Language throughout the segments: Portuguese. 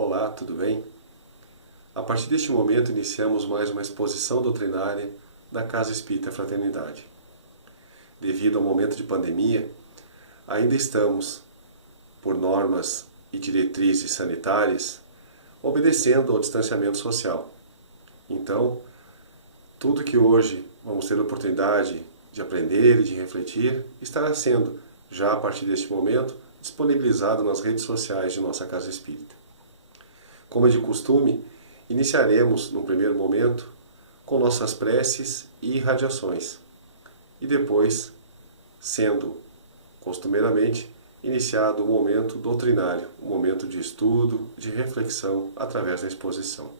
Olá, tudo bem? A partir deste momento iniciamos mais uma exposição doutrinária da Casa Espírita Fraternidade. Devido ao momento de pandemia, ainda estamos, por normas e diretrizes sanitárias, obedecendo ao distanciamento social. Então, tudo que hoje vamos ter a oportunidade de aprender e de refletir estará sendo, já a partir deste momento, disponibilizado nas redes sociais de nossa Casa Espírita. Como é de costume, iniciaremos, no primeiro momento, com nossas preces e irradiações, e depois, sendo costumeiramente, iniciado o momento doutrinário, o momento de estudo, de reflexão através da exposição.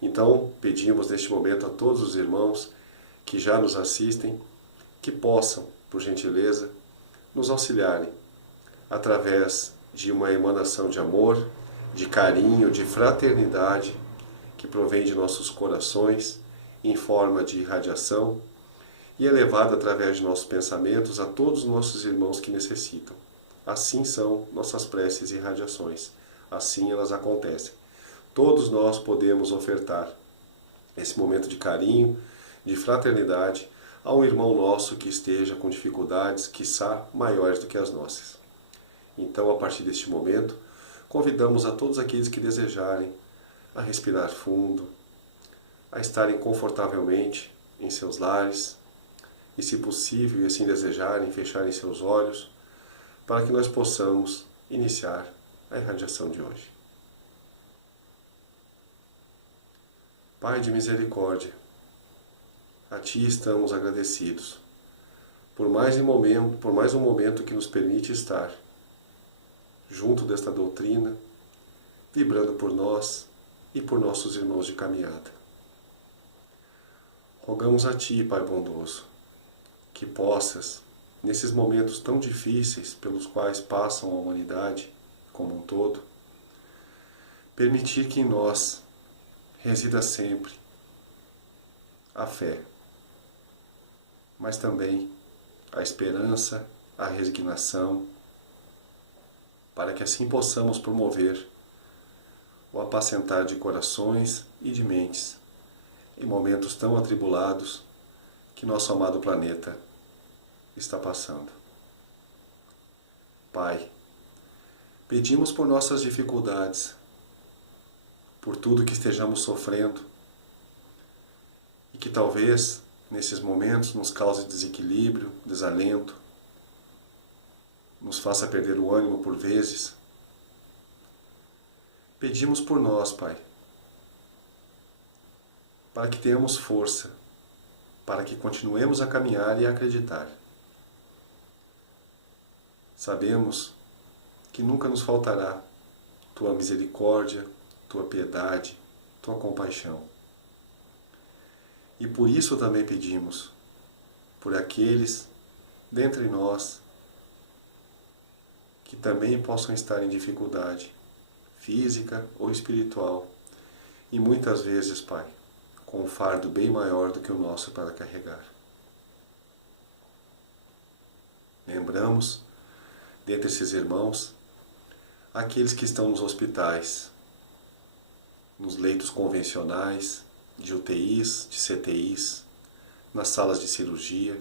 Então, pedimos neste momento a todos os irmãos que já nos assistem, que possam, por gentileza, nos auxiliarem através de uma emanação de amor, de carinho, de fraternidade, que provém de nossos corações, em forma de irradiação, e é levada através de nossos pensamentos a todos os nossos irmãos que necessitam. Assim são nossas preces e irradiações. Assim elas acontecem. Todos nós podemos ofertar esse momento de carinho, de fraternidade, a um irmão nosso que esteja com dificuldades, quiçá, maiores do que as nossas. Então, a partir deste momento, convidamos a todos aqueles que desejarem a respirar fundo, a estarem confortavelmente em seus lares e, se possível e assim desejarem, fecharem seus olhos para que nós possamos iniciar a irradiação de hoje. Pai de misericórdia, a Ti estamos agradecidos por mais um momento que nos permite estar junto desta doutrina, vibrando por nós e por nossos irmãos de caminhada. Rogamos a Ti, Pai bondoso, que possas, nesses momentos tão difíceis pelos quais passam a humanidade como um todo, permitir que em nós resida sempre a fé, mas também a esperança, a resignação, para que assim possamos promover o apacentar de corações e de mentes em momentos tão atribulados que nosso amado planeta está passando. Pai, pedimos por nossas dificuldades, por tudo que estejamos sofrendo e que talvez nesses momentos nos cause desequilíbrio, desalento, nos faça perder o ânimo por vezes. Pedimos por nós, Pai, para que tenhamos força, para que continuemos a caminhar e a acreditar. Sabemos que nunca nos faltará Tua misericórdia, Tua piedade, Tua compaixão. E por isso também pedimos por aqueles dentre nós que também possam estar em dificuldade física ou espiritual, e muitas vezes, Pai, com um fardo bem maior do que o nosso para carregar. Lembramos, dentre esses irmãos, aqueles que estão nos hospitais, nos leitos convencionais, de UTIs, de CTIs, nas salas de cirurgia,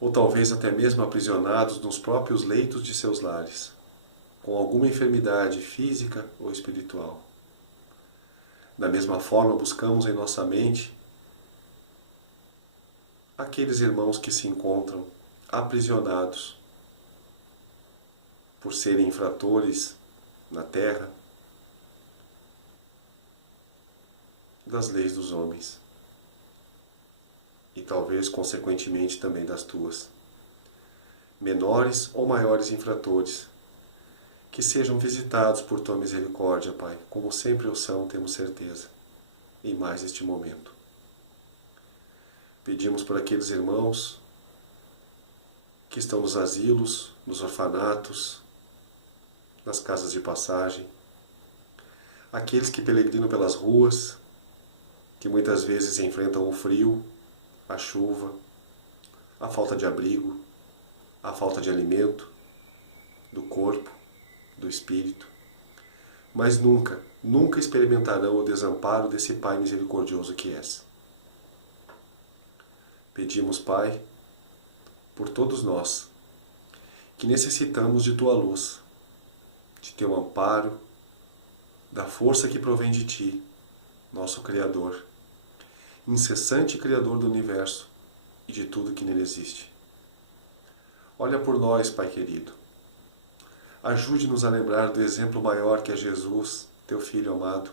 ou talvez até mesmo aprisionados nos próprios leitos de seus lares, com alguma enfermidade física ou espiritual. Da mesma forma, buscamos em nossa mente aqueles irmãos que se encontram aprisionados por serem infratores na terra das leis dos homens e talvez consequentemente também das tuas. Menores ou maiores infratores que sejam visitados por Tua misericórdia, Pai, como sempre o são, temos certeza, em mais este momento. Pedimos por aqueles irmãos que estão nos asilos, nos orfanatos, nas casas de passagem, aqueles que peregrinam pelas ruas, que muitas vezes enfrentam o frio, a chuva, a falta de abrigo, a falta de alimento, do corpo, do espírito, mas nunca, nunca experimentarão o desamparo desse Pai misericordioso que és. Pedimos, Pai, por todos nós, que necessitamos de Tua luz, de Teu amparo, da força que provém de Ti, nosso Criador, incessante Criador do Universo e de tudo que nele existe. Olha por nós, Pai querido. Ajude-nos a lembrar do exemplo maior que é Jesus, Teu Filho amado,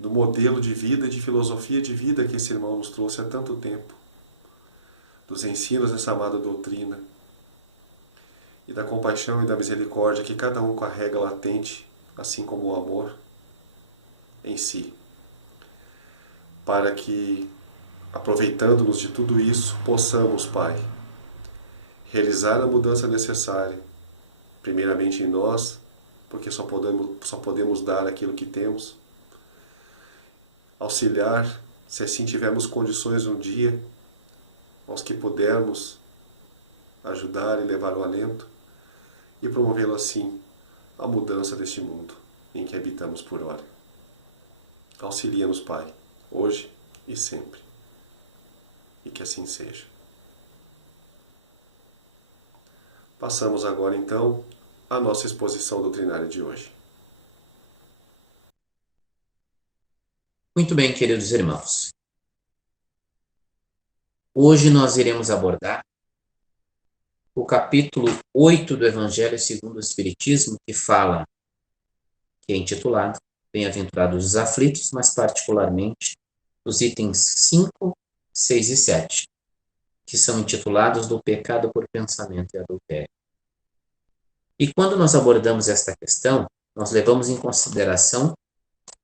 do modelo de vida e de filosofia de vida que esse irmão nos trouxe há tanto tempo, dos ensinos dessa amada doutrina e da compaixão e da misericórdia que cada um carrega latente, assim como o amor, em si, para que, aproveitando-nos de tudo isso, possamos, Pai, realizar a mudança necessária, primeiramente em nós, porque só podemos dar aquilo que temos, auxiliar, se assim tivermos condições um dia, aos que pudermos ajudar e levar o alento, e promovê-lo assim a mudança deste mundo em que habitamos por ora. Auxilia-nos, Pai, hoje e sempre, e que assim seja. Passamos agora, então, à nossa exposição doutrinária de hoje. Muito bem, queridos irmãos. Hoje nós iremos abordar o capítulo 8 do Evangelho segundo o Espiritismo, que é intitulado Bem-aventurados os aflitos, mas particularmente os itens 5, 6 e 7, que são intitulados do pecado por pensamento e adultério. E quando nós abordamos esta questão, nós levamos em consideração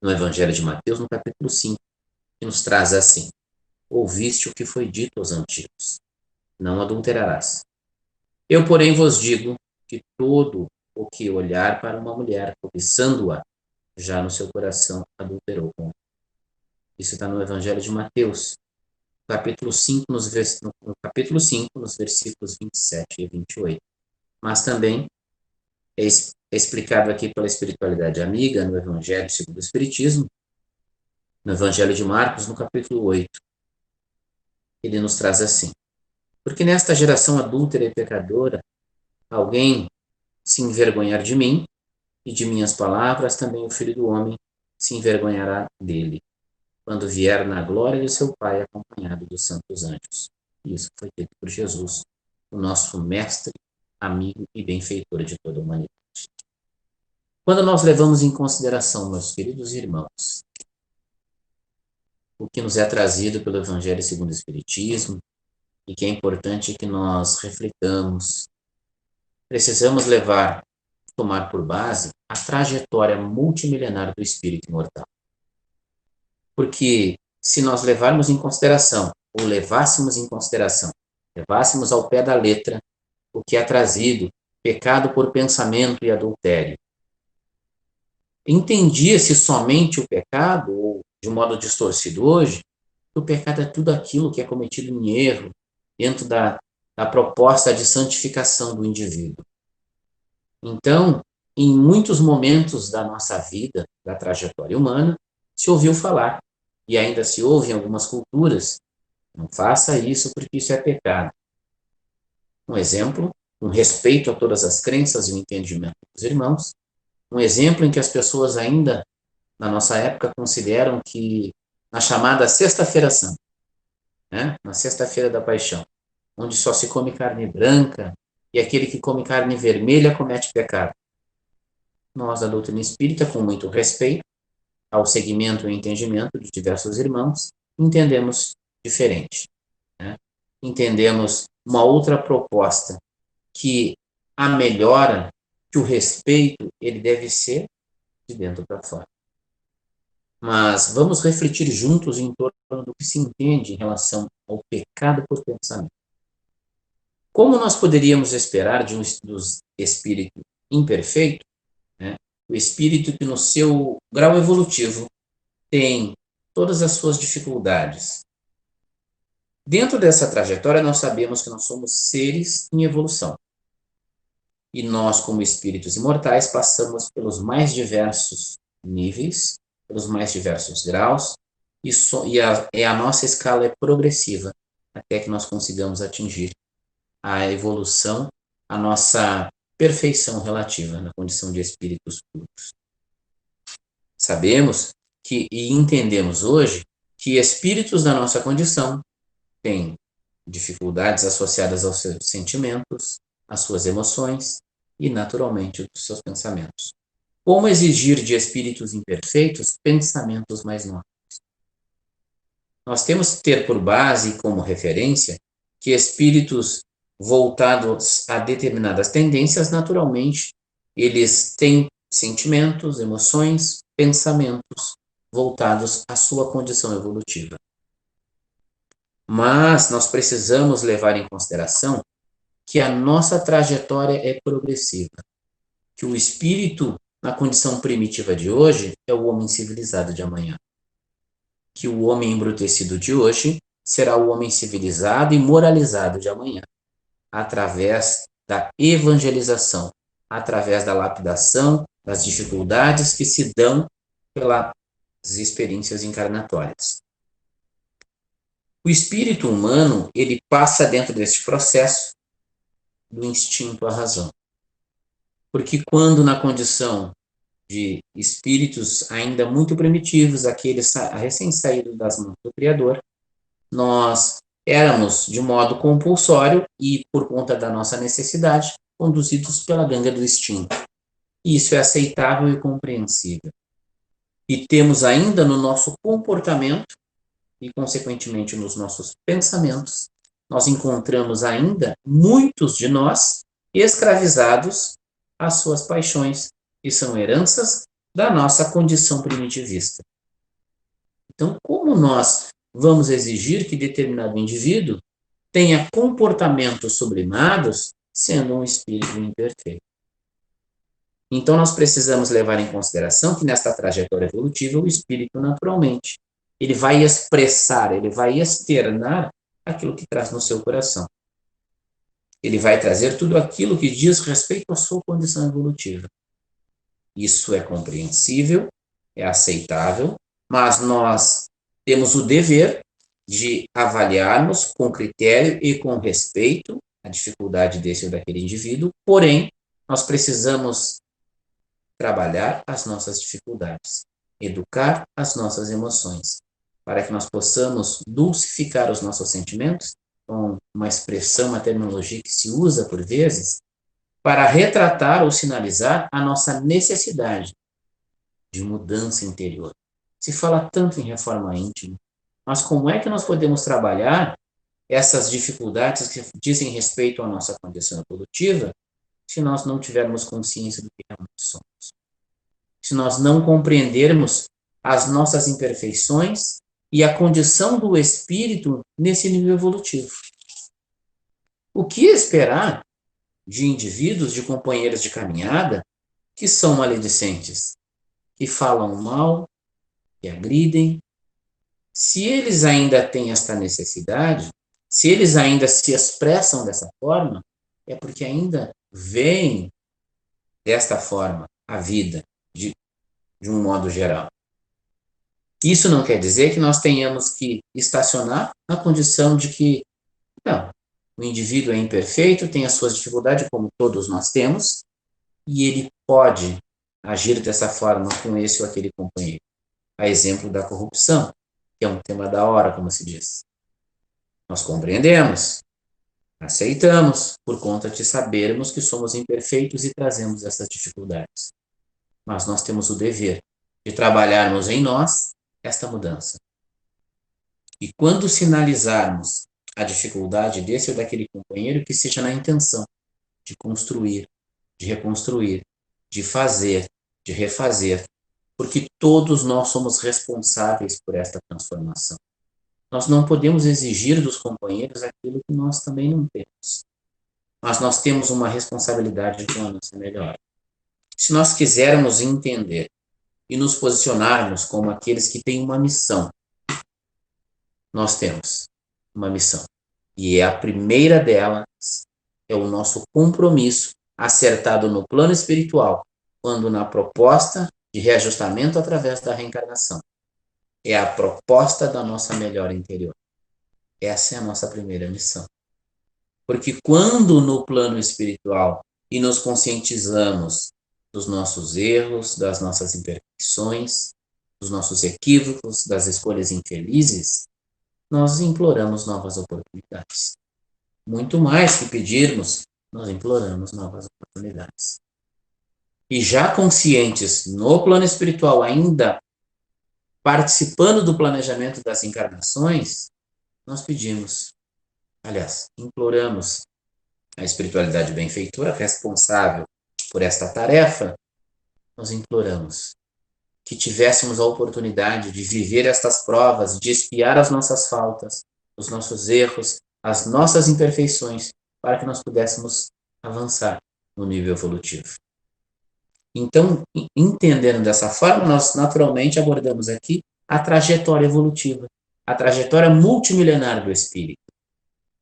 no Evangelho de Mateus, no capítulo 5, que nos traz assim: ouviste o que foi dito aos antigos, não adulterarás. Eu, porém, vos digo que todo o que olhar para uma mulher, cobiçando-a, já no seu coração adulterou com ela. Isso está no Evangelho de Mateus, capítulo 5, no capítulo 5, nos versículos 27 e 28. Mas também é explicado aqui pela espiritualidade amiga, no Evangelho segundo o Espiritismo, no Evangelho de Marcos, no capítulo 8. Ele nos traz assim: porque nesta geração adúltera e pecadora, alguém se envergonhar de mim e de minhas palavras, também o Filho do Homem se envergonhará dele, quando vier na glória de seu Pai, acompanhado dos santos anjos. Isso foi dito por Jesus, o nosso mestre, amigo e benfeitor de toda a humanidade. Quando nós levamos em consideração, meus queridos irmãos, o que nos é trazido pelo Evangelho segundo o Espiritismo, e que é importante que nós reflitamos, precisamos tomar por base a trajetória multimilenar do espírito imortal. Porque se nós levássemos ao pé da letra o que é trazido, pecado por pensamento e adultério, entendia-se somente o pecado, ou de um modo distorcido hoje, que o pecado é tudo aquilo que é cometido em erro, dentro da proposta de santificação do indivíduo. Então, em muitos momentos da nossa vida, da trajetória humana, se ouviu falar, e ainda se ouve em algumas culturas, não faça isso porque isso é pecado. Um exemplo, com respeito a todas as crenças e o entendimento dos irmãos, um exemplo em que as pessoas ainda, na nossa época, consideram que na chamada Sexta-feira Santa, né, na Sexta-feira da Paixão, onde só se come carne branca, e aquele que come carne vermelha comete pecado. Nós, da doutrina espírita, com muito respeito ao segmento e entendimento de diversos irmãos, entendemos diferente. Né? Entendemos uma outra proposta, que a melhora, que o respeito, ele deve ser de dentro para fora. Mas vamos refletir juntos em torno do que se entende em relação ao pecado por pensamento. Como nós poderíamos esperar de um espírito imperfeito, né? O espírito que no seu grau evolutivo tem todas as suas dificuldades. Dentro dessa trajetória, nós sabemos que nós somos seres em evolução. E nós, como espíritos imortais, passamos pelos mais diversos níveis, pelos mais diversos graus, a nossa escala é progressiva, até que nós consigamos atingir a evolução, a nossa perfeição relativa na condição de espíritos puros. Sabemos e entendemos hoje que espíritos da nossa condição têm dificuldades associadas aos seus sentimentos, às suas emoções e, naturalmente, dos seus pensamentos. Como exigir de espíritos imperfeitos pensamentos mais nobres? Nós temos que ter por base e como referência que espíritos voltados a determinadas tendências, naturalmente, eles têm sentimentos, emoções, pensamentos voltados à sua condição evolutiva. Mas nós precisamos levar em consideração que a nossa trajetória é progressiva, que o espírito na condição primitiva de hoje é o homem civilizado de amanhã, que o homem embrutecido de hoje será o homem civilizado e moralizado de amanhã, através da evangelização, através da lapidação, das dificuldades que se dão pelas experiências encarnatórias. O espírito humano, ele passa dentro deste processo do instinto à razão. Porque quando na condição de espíritos ainda muito primitivos, aqueles recém-saídos das mãos do Criador, nós éramos de modo compulsório e por conta da nossa necessidade, conduzidos pela ganga do instinto. E isso é aceitável e compreensível. E temos ainda no nosso comportamento e, consequentemente, nos nossos pensamentos, nós encontramos ainda muitos de nós escravizados às suas paixões, que são heranças da nossa condição primitivista. Então, como nós vamos exigir que determinado indivíduo tenha comportamentos sublimados, sendo um espírito imperfeito? Então, nós precisamos levar em consideração que nesta trajetória evolutiva, o espírito, naturalmente, ele vai expressar, ele vai externar aquilo que traz no seu coração. Ele vai trazer tudo aquilo que diz respeito à sua condição evolutiva. Isso é compreensível, é aceitável, mas nós temos o dever de avaliarmos com critério e com respeito a dificuldade desse ou daquele indivíduo, porém, nós precisamos trabalhar as nossas dificuldades, educar as nossas emoções, para que nós possamos dulcificar os nossos sentimentos, com uma expressão, uma terminologia que se usa por vezes, para retratar ou sinalizar a nossa necessidade de mudança interior. Se fala tanto em reforma íntima, mas como é que nós podemos trabalhar essas dificuldades que dizem respeito à nossa condição evolutiva se nós não tivermos consciência do que realmente somos? Se nós não compreendermos as nossas imperfeições e a condição do espírito nesse nível evolutivo. O que esperar de indivíduos, de companheiros de caminhada, que são maledicentes, que falam mal, que agridem? Se eles ainda têm esta necessidade, se eles ainda se expressam dessa forma, é porque ainda veem desta forma a vida, de um modo geral. Isso não quer dizer que nós tenhamos que estacionar na condição de que, não, o indivíduo é imperfeito, tem as suas dificuldades, como todos nós temos, e ele pode agir dessa forma com esse ou aquele companheiro. A exemplo da corrupção, que é um tema da hora, como se diz. Nós compreendemos, aceitamos, por conta de sabermos que somos imperfeitos e trazemos essas dificuldades. Mas nós temos o dever de trabalharmos em nós esta mudança. E quando sinalizarmos a dificuldade desse ou daquele companheiro, que seja na intenção de construir, de reconstruir, de fazer, de refazer, porque todos nós somos responsáveis por esta transformação. Nós não podemos exigir dos companheiros aquilo que nós também não temos. Mas nós temos uma responsabilidade com a nossa melhora. Se nós quisermos entender e nos posicionarmos como aqueles que têm uma missão, nós temos uma missão. E a primeira delas é o nosso compromisso acertado no plano espiritual, quando na proposta de reajustamento através da reencarnação. É a proposta da nossa melhora interior. Essa é a nossa primeira missão. Porque quando no plano espiritual e nos conscientizamos dos nossos erros, das nossas imperfeições, dos nossos equívocos, das escolhas infelizes, nós imploramos novas oportunidades. Muito mais que pedirmos, nós imploramos novas oportunidades. E já conscientes no plano espiritual, ainda participando do planejamento das encarnações, nós pedimos, aliás, imploramos a espiritualidade benfeitora, responsável por esta tarefa, nós imploramos que tivéssemos a oportunidade de viver estas provas, de espiar as nossas faltas, os nossos erros, as nossas imperfeições, para que nós pudéssemos avançar no nível evolutivo. Então, entendendo dessa forma, nós naturalmente abordamos aqui a trajetória evolutiva, a trajetória multimilenar do espírito.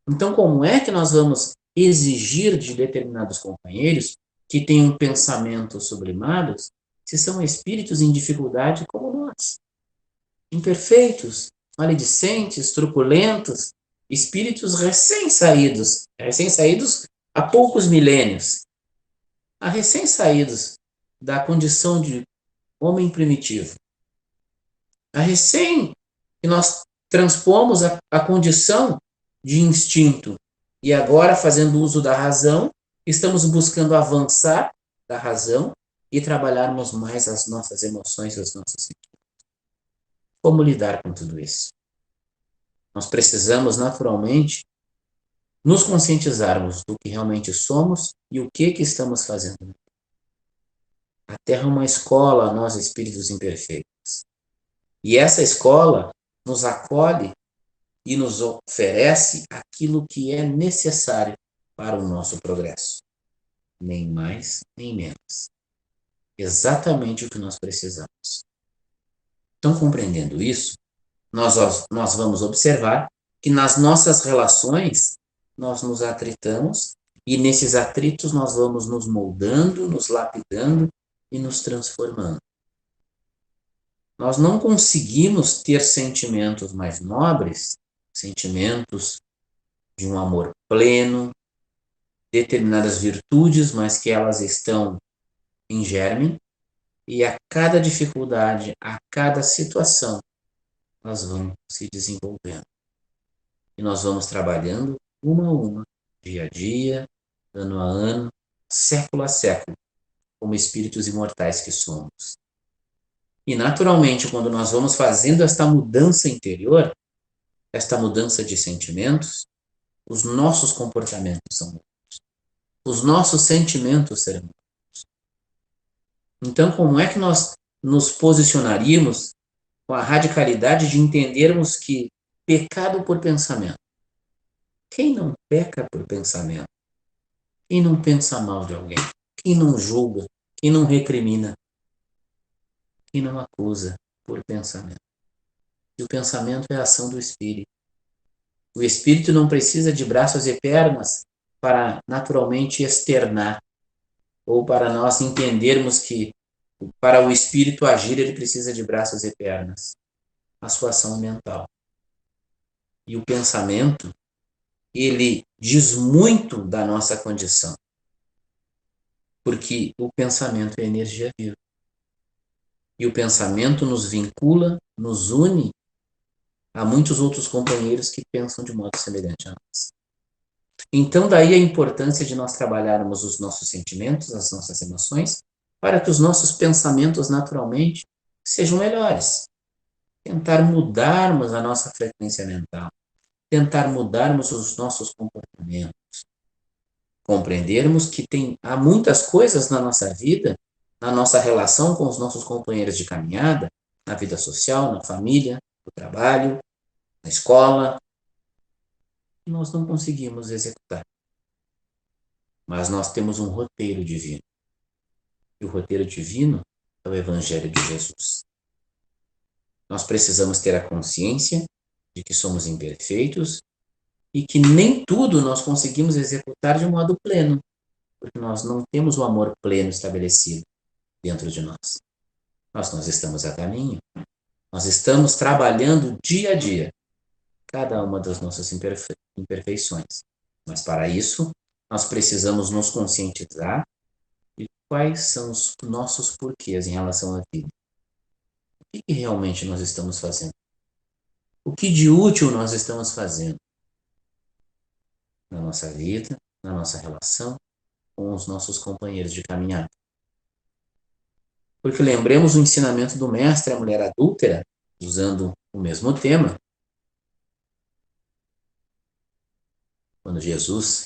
Então, como é que nós vamos exigir de determinados companheiros que tenham pensamentos sublimados se são espíritos em dificuldade como nós? Imperfeitos, maledicentes, truculentos, espíritos recém-saídos há poucos milênios, recém-saídos da condição de homem primitivo, recém que nós transpomos a condição de instinto e agora, fazendo uso da razão, estamos buscando avançar da razão e trabalharmos mais as nossas emoções e os nossos sentimentos. Como lidar com tudo isso? Nós precisamos, naturalmente, nos conscientizarmos do que realmente somos e o que estamos fazendo. A Terra é uma escola a nós, espíritos imperfeitos. E essa escola nos acolhe e nos oferece aquilo que é necessário para o nosso progresso. Nem mais, nem menos. Exatamente o que nós precisamos. Então, compreendendo isso, nós vamos observar que nas nossas relações nós nos atritamos e nesses atritos nós vamos nos moldando, nos lapidando e nos transformando. Nós não conseguimos ter sentimentos mais nobres, sentimentos de um amor pleno, determinadas virtudes, mas que elas estão em germe, e a cada dificuldade, a cada situação, elas vão se desenvolvendo. E nós vamos trabalhando uma a uma, dia a dia, ano a ano, século a século, como espíritos imortais que somos. E naturalmente, quando nós vamos fazendo esta mudança interior, esta mudança de sentimentos, os nossos comportamentos são mudados. Os nossos sentimentos serão mudados. Então, como é que nós nos posicionaríamos com a radicalidade de entendermos que pecado por pensamento? Quem não peca por pensamento? Quem não pensa mal de alguém? Quem não julga? Quem não recrimina? Quem não acusa por pensamento? E o pensamento é a ação do espírito. O espírito não precisa de braços e pernas para naturalmente externar, ou para nós entendermos que para o espírito agir ele precisa de braços e pernas. A sua ação mental. E o pensamento, ele diz muito da nossa condição. Porque o pensamento é energia viva. E o pensamento nos vincula, nos une a muitos outros companheiros que pensam de modo semelhante a nós. Então, daí a importância de nós trabalharmos os nossos sentimentos, as nossas emoções, para que os nossos pensamentos, naturalmente, sejam melhores. Tentar mudarmos a nossa frequência mental. Tentar mudarmos os nossos comportamentos. Compreendermos que há muitas coisas na nossa vida, na nossa relação com os nossos companheiros de caminhada, na vida social, na família, no trabalho, na escola, que nós não conseguimos executar. Mas nós temos um roteiro divino. E o roteiro divino é o Evangelho de Jesus. Nós precisamos ter a consciência de que somos imperfeitos e que nem tudo nós conseguimos executar de modo pleno, porque nós não temos o amor pleno estabelecido dentro de nós. Nós estamos a caminho. Nós estamos trabalhando dia a dia cada uma das nossas imperfeições. Mas para isso, nós precisamos nos conscientizar de quais são os nossos porquês em relação à vida. O que realmente nós estamos fazendo? O que de útil nós estamos fazendo na nossa vida, na nossa relação com os nossos companheiros de caminhada? Porque lembremos o ensinamento do mestre à mulher adúltera, usando o mesmo tema, quando Jesus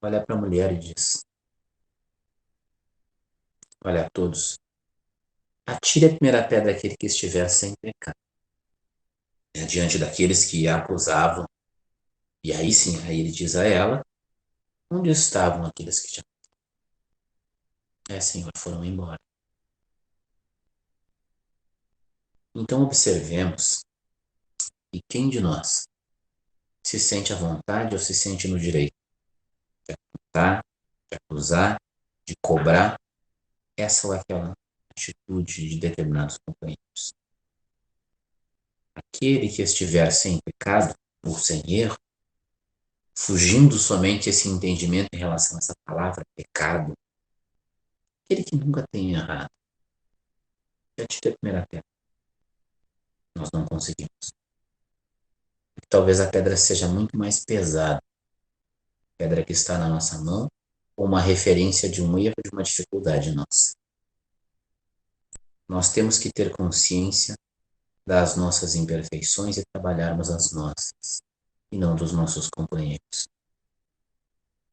olha para a mulher e diz: olha a todos, atire a primeira pedra aquele que estiver sem pecado. Diante daqueles que a acusavam. E aí sim, aí ele diz a ela, onde estavam aqueles que te acusavam? Senhor, foram embora. Então observemos, e quem de nós se sente à vontade ou se sente no direito de apontar, de acusar, de cobrar essa ou aquela atitude de determinados companheiros? Aquele que estiver sem pecado ou sem erro, fugindo somente esse entendimento em relação a essa palavra pecado, aquele que nunca tem errado, já te deu a primeira pedra. Nós não conseguimos. Talvez a pedra seja muito mais pesada, a pedra que está na nossa mão, ou uma referência de um erro, de uma dificuldade nossa. Nós temos que ter consciência das nossas imperfeições e trabalharmos as nossas, e não dos nossos companheiros.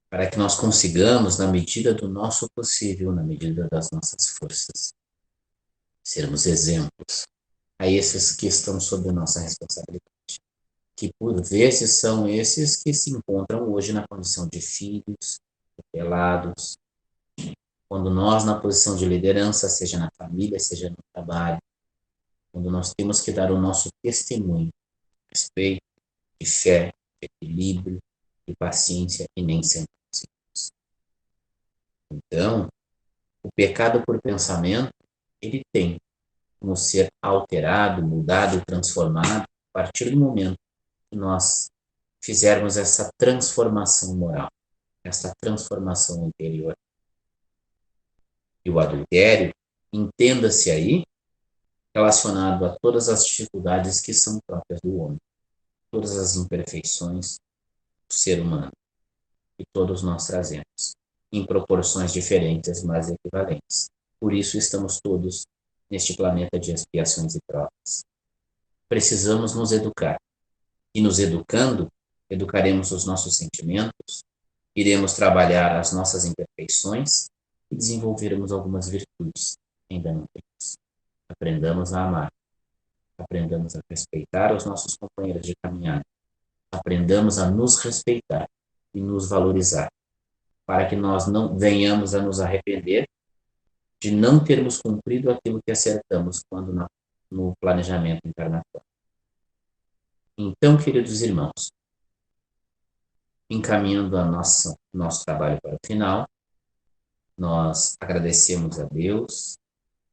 Para que nós consigamos, na medida do nosso possível, na medida das nossas forças, sermos exemplos a esses que estão sob nossa responsabilidade, que por vezes são esses que se encontram hoje na condição de filhos, tutelados, quando nós na posição de liderança, seja na família, seja no trabalho, quando nós temos que dar o nosso testemunho de respeito, de fé, de equilíbrio, de paciência e nem sempre conseguimos. Então, o pecado por pensamento, ele tem como ser alterado, mudado, transformado a partir do momento que nós fizermos essa transformação moral, essa transformação interior. E o adultério, entenda-se aí, relacionado a todas as dificuldades que são próprias do homem, todas as imperfeições do ser humano, que todos nós trazemos, em proporções diferentes, mas equivalentes. Por isso estamos todos neste planeta de expiações e provas. Precisamos nos educar. E nos educando, educaremos os nossos sentimentos, iremos trabalhar as nossas imperfeições e desenvolveremos algumas virtudes que ainda não temos. Aprendamos a amar, aprendamos a respeitar os nossos companheiros de caminhada, aprendamos a nos respeitar e nos valorizar, para que nós não venhamos a nos arrepender de não termos cumprido aquilo que acertamos quando no planejamento encarnatório. Então, queridos irmãos, encaminhando nosso trabalho para o final, nós agradecemos a Deus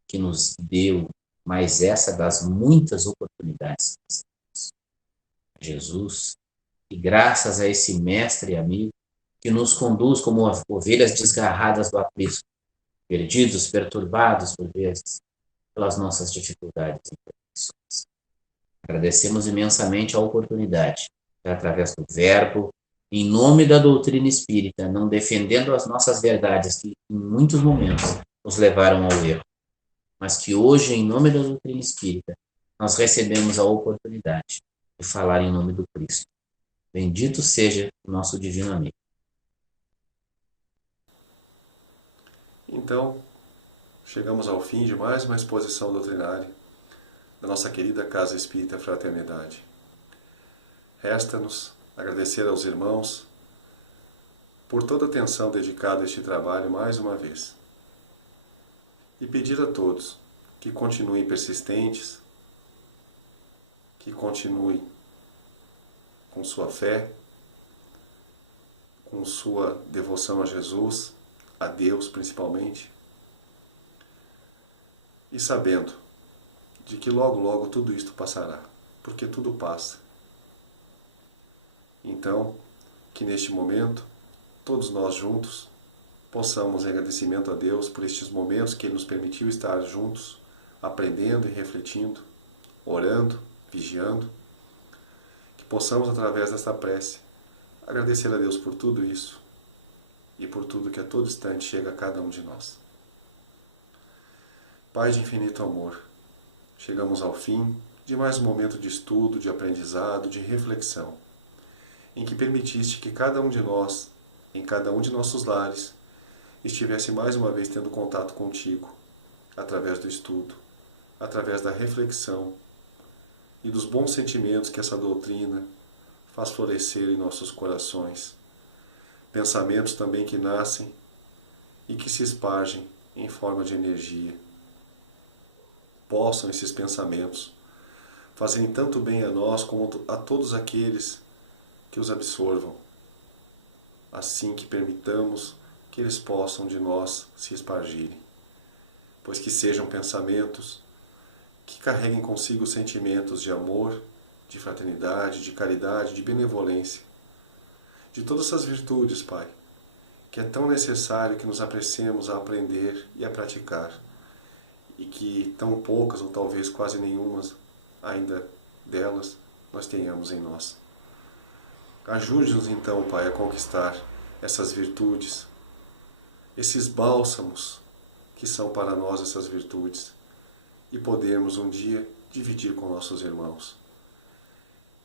que nos deu mais essa das muitas oportunidades que nós temos. Jesus, e graças a esse mestre e amigo que nos conduz como ovelhas desgarradas do aprisco, perdidos, perturbados por vezes pelas nossas dificuldades e imperfeições. Agradecemos imensamente a oportunidade, através do verbo, em nome da doutrina espírita, não defendendo as nossas verdades que em muitos momentos nos levaram ao erro, mas que hoje, em nome da doutrina espírita, nós recebemos a oportunidade de falar em nome do Cristo. Bendito seja o nosso divino amigo. Então, chegamos ao fim de mais uma exposição doutrinária da nossa querida Casa Espírita Fraternidade. Resta-nos agradecer aos irmãos por toda a atenção dedicada a este trabalho mais uma vez. E pedir a todos que continuem persistentes, que continuem com sua fé, com sua devoção a Jesus, a Deus principalmente, e sabendo de que logo, logo tudo isto passará, porque tudo passa. Então, que neste momento, todos nós juntos, possamos, em agradecimento a Deus por estes momentos que Ele nos permitiu estar juntos, aprendendo e refletindo, orando, vigiando, que possamos, através desta prece, agradecer a Deus por tudo isso e por tudo que a todo instante chega a cada um de nós. Pai de infinito amor, chegamos ao fim de mais um momento de estudo, de aprendizado, de reflexão, em que permitiste que cada um de nós, em cada um de nossos lares, estivesse mais uma vez tendo contato contigo, através do estudo, através da reflexão e dos bons sentimentos que essa doutrina faz florescer em nossos corações. Pensamentos também que nascem e que se espargem em forma de energia. Possam esses pensamentos fazerem tanto bem a nós como a todos aqueles que os absorvam, assim que permitamos que eles possam de nós se espargirem, pois que sejam pensamentos que carreguem consigo sentimentos de amor, de fraternidade, de caridade, de benevolência, de todas essas virtudes, Pai, que é tão necessário que nos apressemos a aprender e a praticar, e que tão poucas ou talvez quase nenhumas ainda delas nós tenhamos em nós. Ajude-nos então, Pai, a conquistar essas virtudes, esses bálsamos que são para nós essas virtudes, e podermos um dia dividir com nossos irmãos.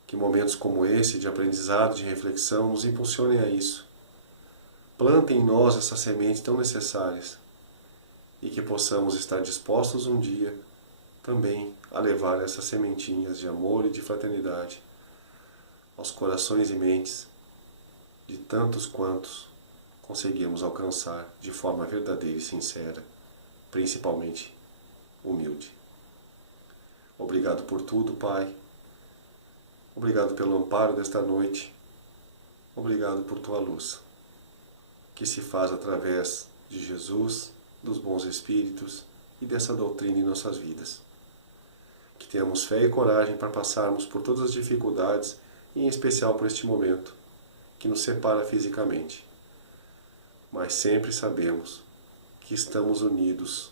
Que momentos como esse de aprendizado, de reflexão, nos impulsionem a isso. Plantem em nós essas sementes tão necessárias e que possamos estar dispostos um dia também a levar essas sementinhas de amor e de fraternidade aos corações e mentes de tantos quantos conseguimos alcançar de forma verdadeira e sincera, principalmente humilde. Obrigado por tudo, Pai. Obrigado pelo amparo desta noite. Obrigado por Tua luz, que se faz através de Jesus, dos bons espíritos e dessa doutrina em nossas vidas. Que tenhamos fé e coragem para passarmos por todas as dificuldades, e em especial por este momento, que nos separa fisicamente. Mas sempre sabemos que estamos unidos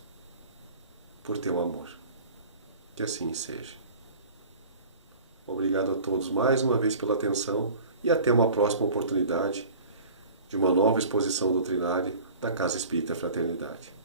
por Teu amor. Que assim seja. Obrigado a todos mais uma vez pela atenção e até uma próxima oportunidade de uma nova exposição doutrinária da Casa Espírita Fraternidade.